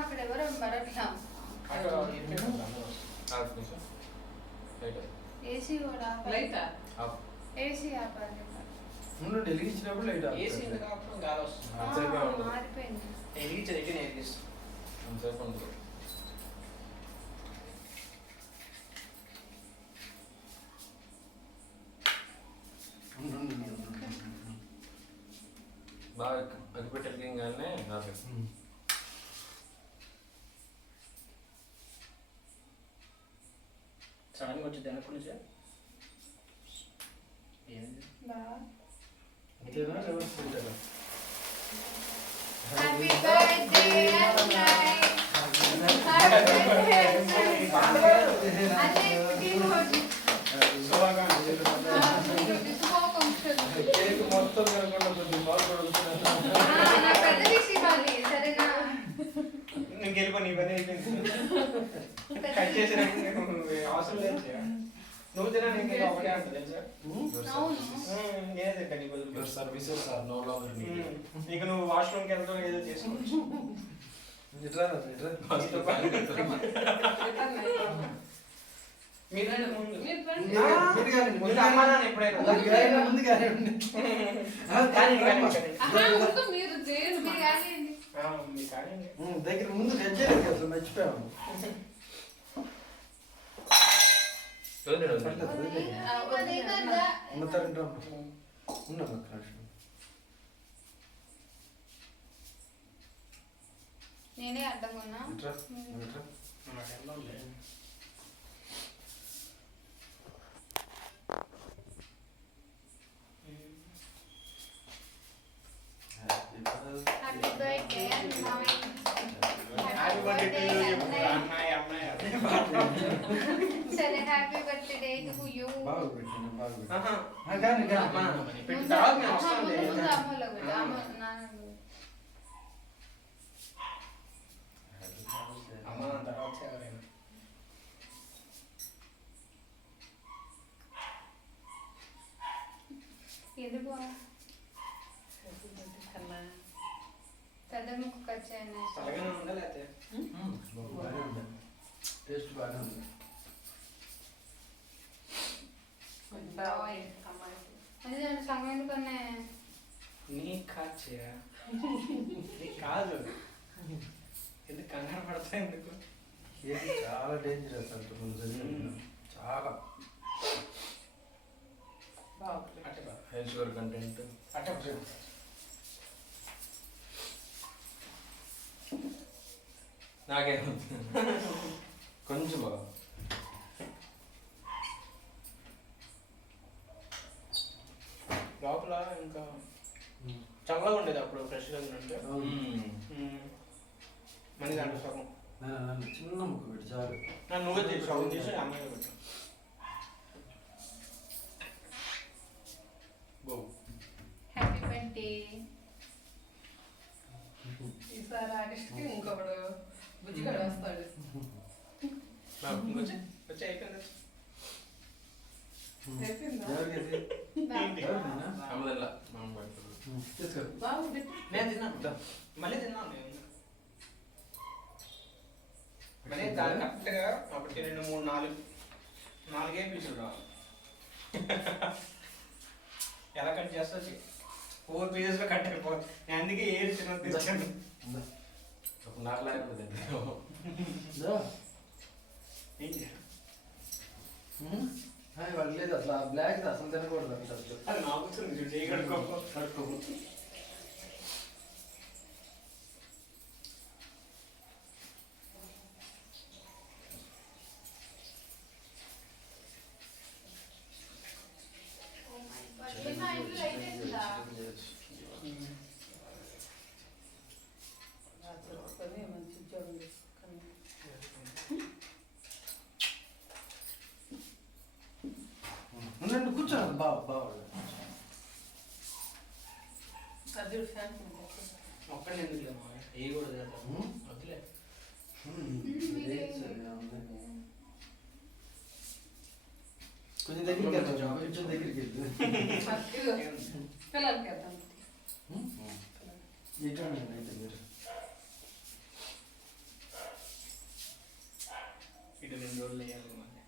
అక్కడ ఎవరు బరట్లా ఏసీ కూడా ఏసీ ఆపాలి. వెలిగించినప్పుడు లైట్ ఏసీ గాలి వస్తుంది. మారిపోయింది. వెలిగించేది నేర్పిస్తాను. బాగా అగ్గిపెట్టెలకి కానీ సడన్గా వచ్చి వెనక్కి నుంచి హ్యాపీ బర్త్డే కేక్ మొత్తం కనుకుండా కొద్దిగా సరేనా? నేను గెలిపో నీ పని అయిపోయింది. కట్ చేసినప్పుడు అవసరం లేదు. నువ్వు తినా నేను ఒకటే అంట తెలుసా? నేనే తింటా నీ బదులు. Services are no longer needed. ఇక నువ్వు వాష్రూమ్కి వెళ్తావు ఏదో చేసుకోవచ్చు. దగ్గర ముందు అసలు మర్చిపోయాము. నేనే అడ్డంగా హ్యాపీ బర్త్డే సరే హ్యాపీ బర్త్డే టు యూ. ఎందుకు పెద్ద ముక్కు కచ్చాను టేస్ట్ బాగా ఉంది. సమయం కన్నా నీ కాచా నీ కాదు ఎందుకు కంగారు పడతా ఎందుకు? చాలా డేంజరస్ అంటున్నాను. చాలా హై షుగర్ కంటెంట్. నాకే కొంచెం బాగా లోపల ఇంకా చల్లగా ఉండేది అప్పుడు ఫ్రెష్గా ఉంటే మనీ దాంట్లో సగం చిన్న ముక్క పెట్టి చాలు. నువ్వే తీసి సగం తీసి అమ్మాయి పెట్టు. Happy birthday. ఈసారి ఆగస్ట్కి ఇంకొకడు బుజ్జిగాడు వస్తాడు. వచ్చి అయిపోయింది. నేను తిన్నాను మళ్ళీ తిన్నాను. మళ్ళీ దాని కరెక్ట్గా అప్పటికి 2, 3, 4 పీసులు రావాలి. ఎలా కట్ చేస్తా 4 పీసెస్లో కట్ అయిపోతుంది. నేను అందుకే ఏది తిన్నా తెచ్చాను. నాకు లేకపోతే వాళ్ళు లేదు అసలు ఆ బ్లాక్ అసలు తినకూడదు అంటే అది నాకు చేయగలుగుకో. మంచి ఉద్యోగం చేసుకుని కూర్చోండి బాగా అర్జుడు ఫ్యాన్ ఒక్కడే ఎందుకు లేమా ఏ కూడా వద్దులే. కొంచెం దగ్గరికి వెళ్తాం కొంచెం దగ్గరికి వెళ్తుంది పిల్లలకి వేద్దాం ఎటువంటి అయితే మీరు ఇటు 2 రోజులు వేయాలి మళ్ళీ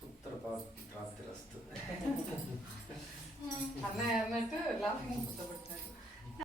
పుత్ర ప్రాప్తిరస్తు అన్నయ్య అన్నట్టు లాఫింగ్ పుట్టబట్టి